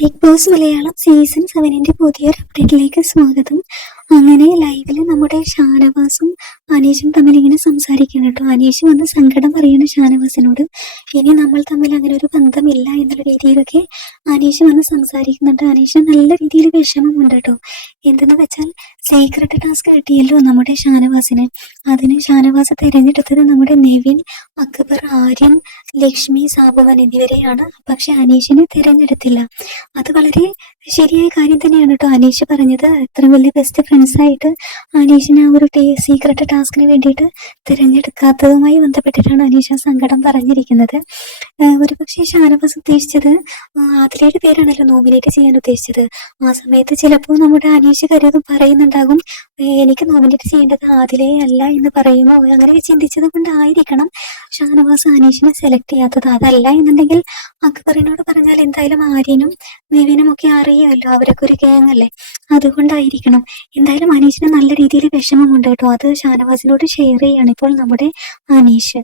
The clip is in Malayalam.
big ബോസ് മലയാളം സീസൺ സെവനിന്റെ പുതിയൊരു അപ്ഡേറ്റിലേക്ക് സ്വാഗതം. അങ്ങനെ ലൈവിൽ നമ്മുടെ ഷാനവാസും അനീഷും തമ്മിൽ ഇങ്ങനെ സംസാരിക്കണം കേട്ടോ. അനീഷ് വന്ന് സങ്കടം പറയണ ഷാനവാസിനോട്. ഇനി നമ്മൾ തമ്മിൽ അങ്ങനെ ഒരു ബന്ധമില്ല എന്നുള്ള രീതിയിലൊക്കെ അനീഷ് വന്ന് സംസാരിക്കുന്നുണ്ട്. അനീഷ് നല്ല രീതിയിൽ വിഷമമുണ്ട് കേട്ടോ. എന്തെന്ന് വെച്ചാൽ സീക്രട്ട് ടാസ്ക് കിട്ടിയല്ലോ നമ്മുടെ ഷാനവാസിന്. അതിന് ഷാനവാസ് തിരഞ്ഞെടുത്തത് നമ്മുടെ നെവിൻ അക്ബർ ആര്യൻ ലക്ഷ്മി സാബുവൻ എന്നിവരെയാണ്. പക്ഷെ അനീഷിനെ തിരഞ്ഞെടുത്തില്ല. അത് വളരെ ശരിയായ കാര്യം തന്നെയാണ് കേട്ടോ അനീഷ് പറഞ്ഞത്. അത്ര വലിയ ബെസ്റ്റ് ഫ്രണ്ട്സ് ആയിട്ട് അനീഷിന് ആ ഒരു സീക്രട്ട് ടാസ്കിന് വേണ്ടിയിട്ട് തിരഞ്ഞെടുക്കാത്തതുമായി ബന്ധപ്പെട്ടിട്ടാണ് അനീഷ് സങ്കടം പറഞ്ഞിരിക്കുന്നത്. ഒരു പക്ഷേ ഷാനവാസ് ഉദ്ദേശിച്ചത് അതിലേഴ് പേരാണല്ലോ നോമിനേറ്റ് ചെയ്യാൻ ഉദ്ദേശിച്ചത്. ആ സമയത്ത് ചിലപ്പോൾ നമ്മുടെ അനീഷ് കരുതും പറയുന്നുണ്ടാകും എനിക്ക് നോമിനേറ്റ് ചെയ്യേണ്ടത് അതിലേ അല്ല എന്ന് പറയുമോ അങ്ങനെ ചിന്തിച്ചത് കൊണ്ടായിരിക്കണം ഷാനവാസ് അനീഷിനെ സെലക്ട് ചെയ്യാത്തത് അതല്ല എന്നുണ്ടെങ്കിൽ അക്ബറിനോട് പറഞ്ഞാൽ എന്തായാലും ആര്യനും നിവിനും ഒക്കെ അറിയുമല്ലോ അവരൊക്കെ ഒരു ഗ്യാങ് അല്ലേ? അതുകൊണ്ടായിരിക്കണം. എന്തായാലും അനീഷിന് നല്ല രീതിയിൽ വിഷമമുണ്ട് കേട്ടോ. അത് ഷാനവാസിനോട് ഷെയർ ചെയ്യാണ് ഇപ്പോൾ നമ്മുടെ അനീഷ്.